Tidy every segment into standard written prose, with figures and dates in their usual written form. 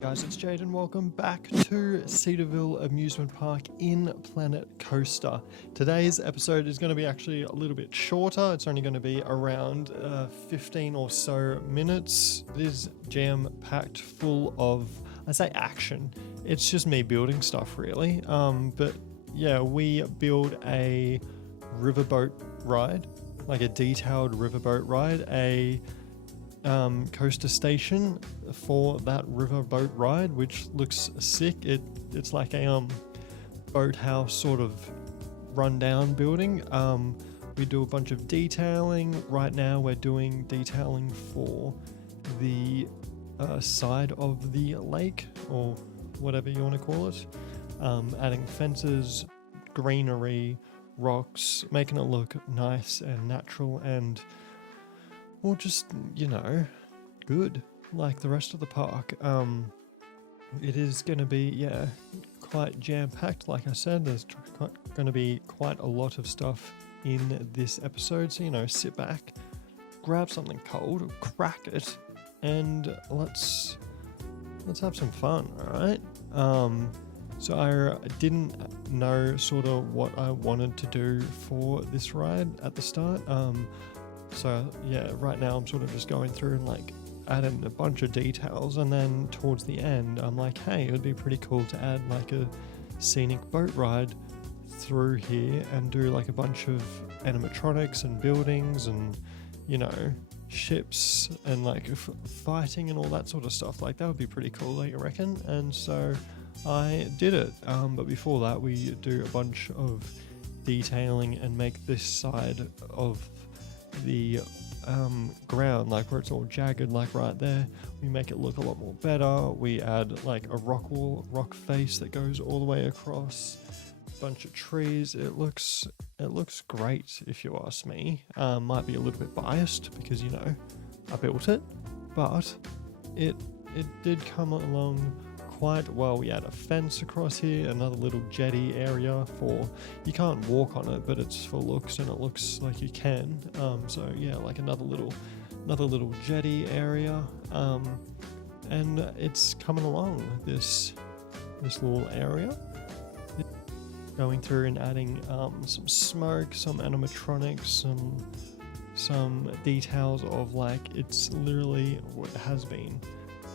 Guys, it's Jade and welcome back to Cedarville Amusement Park in Planet Coaster. Today's episode is going to be actually a little bit shorter. It's only going to be around 15 or so minutes. It is jam-packed full of, I say action. It's just me building stuff really. But yeah, we build a riverboat ride, like a detailed riverboat ride, a coaster station for that riverboat ride, which looks sick. It's like a boathouse sort of rundown building. We do a bunch of detailing. Right now we're doing detailing for the side of the lake, or whatever you want to call it. Adding fences, greenery, rocks, making it look nice and natural and, well, just, good, like the rest of the park. It is going to be, quite jam-packed. Like I said, there's going to be quite a lot of stuff in this episode. So, sit back, grab something cold, crack it, and let's have some fun, all right? So I didn't know sort of what I wanted to do for this ride at the start. So yeah, right now I'm sort of just going through and like adding a bunch of details, and then towards the end I'm like, hey, it would be pretty cool to add like a scenic boat ride through here and do like a bunch of animatronics and buildings and, ships and like fighting and all that sort of stuff. Like that would be pretty cool, don't you reckon? And so I did it. But before that we do a bunch of detailing and make this side of the ground, like where it's all jagged, like right there, we make it look a lot more better. We add like a rock face that goes all the way across, a bunch of trees. It looks great, if you ask me. Might be a little bit biased because I built it, but it did come along quite well. We had a fence across here, another little jetty area for, you can't walk on it, but it's for looks and it looks like you can. So yeah, like another little jetty area. And it's coming along, this little area. Going through and adding some smoke, some animatronics, some details of like, it's literally what has been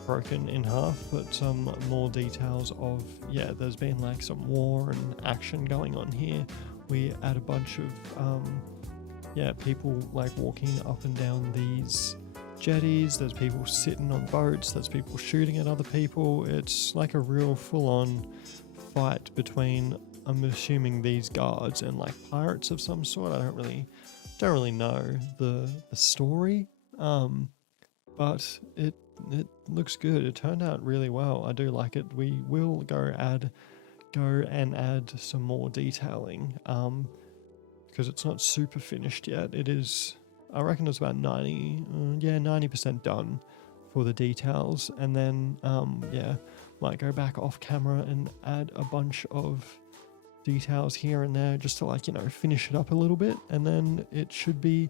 broken in half, but some more details of, there's been like some war and action going on here. We add a bunch of people like walking up and down these jetties. There's people sitting on boats, there's people shooting at other people. It's like a real full-on fight between, I'm assuming, these guards and like pirates of some sort. I don't really know the story, but it looks good. It turned out really well. I do like it. We will go and add some more detailing, because it's not super finished yet. It is, I reckon it's about 90% done for the details, and then might go back off camera and add a bunch of details here and there just to like, finish it up a little bit, and then it should be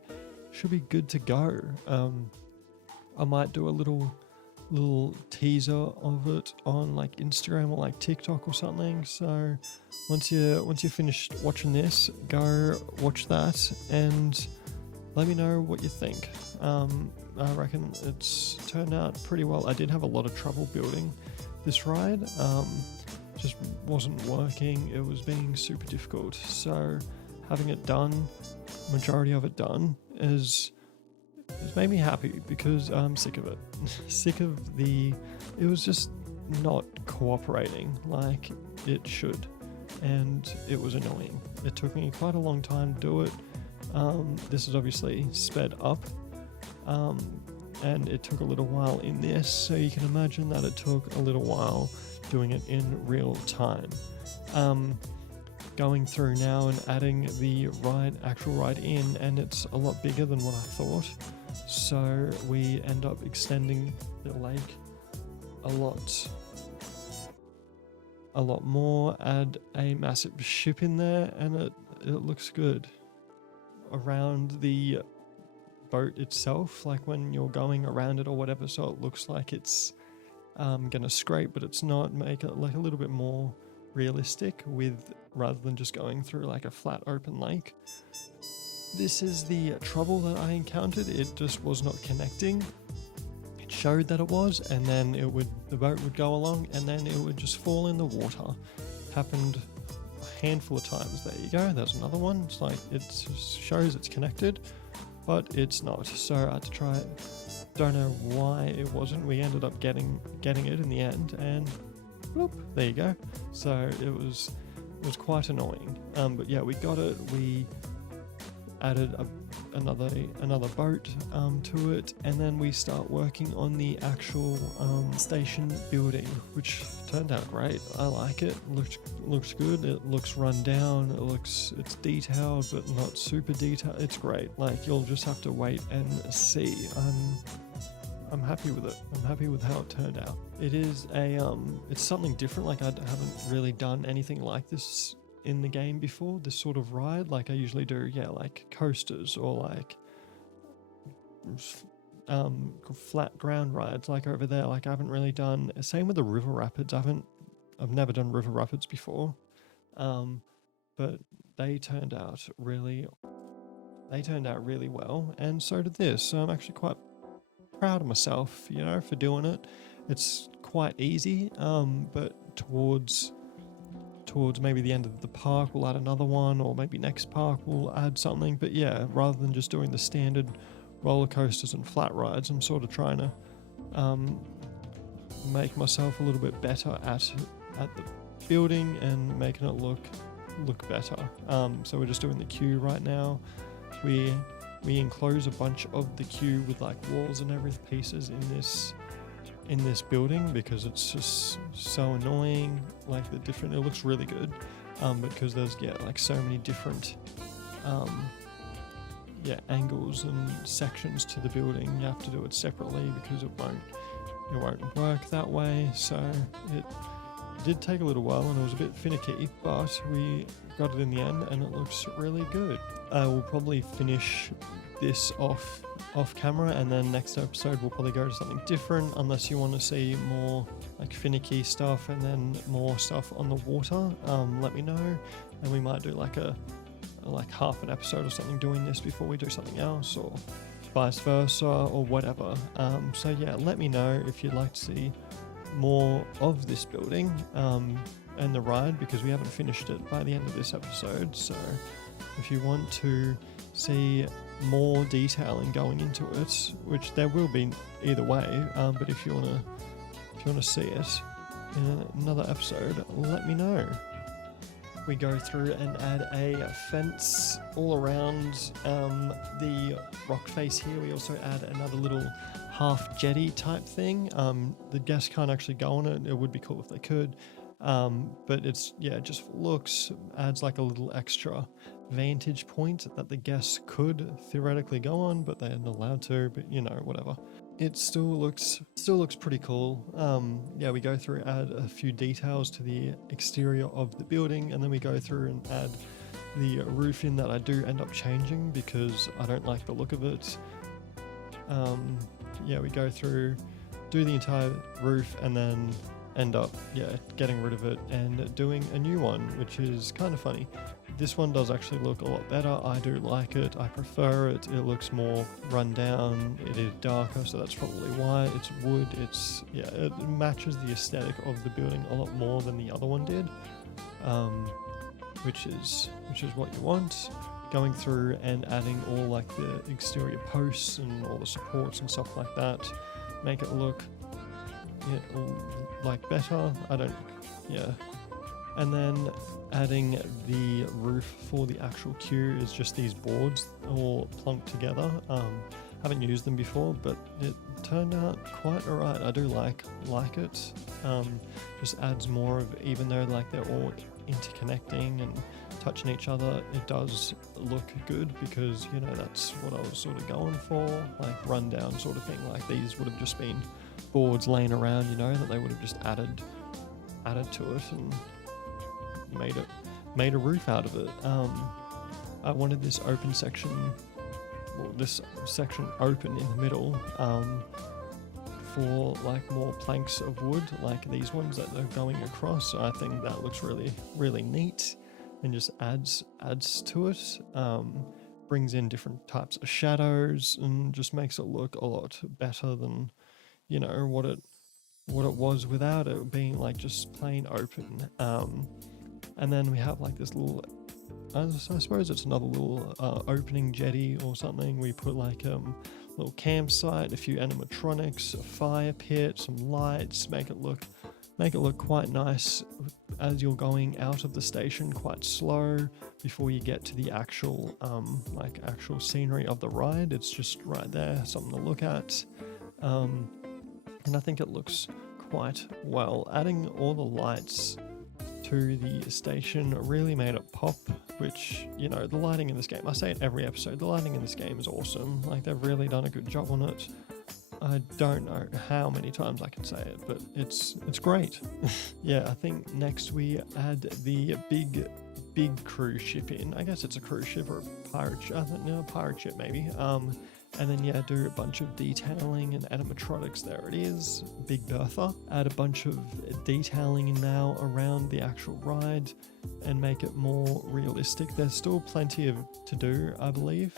good to go. I might do a little teaser of it on like Instagram or like TikTok or something. So once you're finished watching this, go watch that and let me know what you think. I reckon it's turned out pretty well. I did have a lot of trouble building this ride. Just wasn't working. It was being super difficult. So having it done, majority of it done, it's made me happy because I'm sick of it. It was just not cooperating like it should, and it was annoying. It took me quite a long time to do it. This is obviously sped up, and it took a little while in this, so you can imagine that it took a little while doing it in real time. Going through now and adding the actual ride in, and it's a lot bigger than what I thought. So we end up extending the lake a lot more, add a massive ship in there, and it looks good. Around the boat itself, like when you're going around it or whatever, so it looks like it's gonna scrape, but it's not. Make it like a little bit more realistic rather than just going through like a flat open lake. This is the trouble that I encountered. It just was not connecting. It showed that it was, and then the boat would go along, and then it would just fall in the water. Happened a handful of times. There you go. There's another one. It's like it shows it's connected, but it's not. So I had to try it. Don't know why it wasn't. We ended up getting it in the end, and bloop, there you go. So it was quite annoying. But yeah, we got it. We added another boat to it, and then we start working on the actual station building, which turned out great. I like it. Looks good. It looks run down. It's detailed but not super detailed. It's great. Like, you'll just have to wait and see. I'm happy with it. I'm happy with how it turned out. It is it's something different. Like, I haven't really done anything like this in the game before, this sort of ride. Like, I usually do, like coasters or like flat ground rides like over there. Like, I haven't really done, same with the river rapids. I've never done river rapids before, but they turned out really well, and so did this. So I'm actually quite proud of myself, for doing it. It's quite easy, but towards maybe the end of the park we'll add another one, or maybe next park we'll add something. But yeah, rather than just doing the standard roller coasters and flat rides, I'm sort of trying to make myself a little bit better at the building and making it look better. So we're just doing the queue right now. We enclose a bunch of the queue with like walls and everything pieces in this building, because it's just so annoying. Like, it looks really good, but because there's like so many different angles and sections to the building, you have to do it separately because it won't work that way. So it did take a little while, and it was a bit finicky, but we got it in the end, and it looks really good. I will probably finish this off camera, and then next episode we'll probably go to something different, unless you want to see more like finicky stuff and then more stuff on the water. Let me know, and we might do like half an episode or something doing this before we do something else, or vice versa, or whatever. So yeah, let me know if you'd like to see more of this building and the ride, because we haven't finished it by the end of this episode. So if you want to see more detailing going into it, which there will be either way, but if you want to see it in another episode, let me know. We go through and add a fence all around the rock face here. We also add another little half jetty type thing. The guests can't actually go on it. It would be cool if they could, but it just adds like a little extra vantage point that the guests could theoretically go on, but they're not allowed to. But whatever. It still looks pretty cool. We go through, add a few details to the exterior of the building, and then we go through and add the roofing that I do end up changing because I don't like the look of it. We go through, do the entire roof, and then end up getting rid of it and doing a new one, which is kind of funny. This one does actually look a lot better. I do like it. I prefer it. It looks more run down. It is darker, so that's probably why. It's wood. It matches the aesthetic of the building a lot more than the other one did, which is what you want. Going through and adding all like the exterior posts and all the supports and stuff like that, make it look like better. And then adding the roof for the actual queue is just these boards all plunked together. Haven't used them before, but it turned out quite alright. I do like it. Just adds more of, even though like they're all interconnecting and touching each other, it does look good, because that's what I was sort of going for, like rundown sort of thing. Like, these would have just been boards laying around, that they would have just added to it and made a roof out of it. I wanted this open section, this section open in the middle, for like more planks of wood, like these ones that are going across. So I think that looks really, really neat, and just adds to it. Brings in different types of shadows and just makes it look a lot better than, you know, what it was without it being like just plain open. And then we have like this little, I suppose it's another little opening jetty or something. We put like little campsite, a few animatronics, a fire pit, some lights, make it look quite nice as you're going out of the station, quite slow before you get to the actual actual scenery of the ride. It's just right there, something to look at. And I think it looks quite well. Adding all the lights to the station really made it pop, which, you know, the lighting in this game, I say it every episode, the lighting in this game is awesome. Like, they've really done a good job on it. I don't know how many times I can say it, but it's great. Yeah, I think next we add the big cruise ship in. I guess it's a cruise ship or a pirate ship. I think, no, a pirate ship maybe. And then, yeah, do a bunch of detailing and animatronics. There it is, Big Bertha. Add a bunch of detailing in now around the actual ride and make it more realistic. There's still plenty to do, I believe.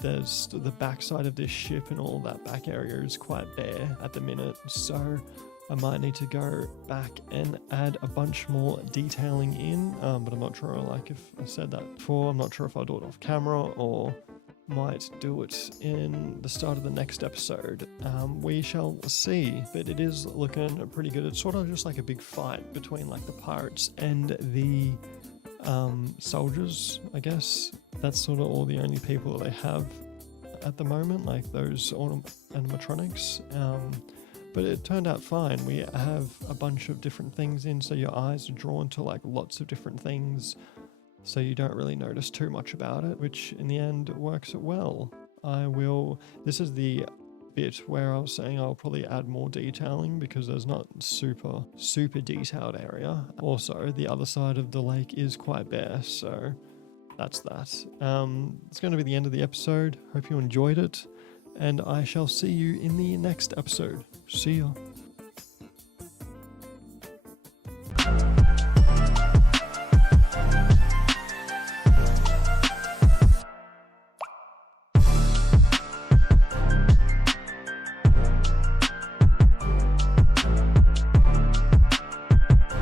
There's the backside of this ship, and all that back area is quite bare at the minute. So I might need to go back and add a bunch more detailing in, but I'm not sure, like, if I said that before, I'm not sure if I'll do it off camera or might do it in the start of the next episode. We shall see, but it is looking pretty good. It's sort of just like a big fight between like the pirates and the soldiers, I guess. That's sort of all the only people that they have at the moment, like those animatronics. But it turned out fine. We have a bunch of different things in, so your eyes are drawn to like lots of different things, so you don't really notice too much about it, which in the end works well. This is the bit where I was saying I'll probably add more detailing because there's not super detailed area. Also, the other side of the lake is quite bare, so that's that. It's going to be the end of the episode. Hope you enjoyed it, and I shall see you in the next episode. See ya.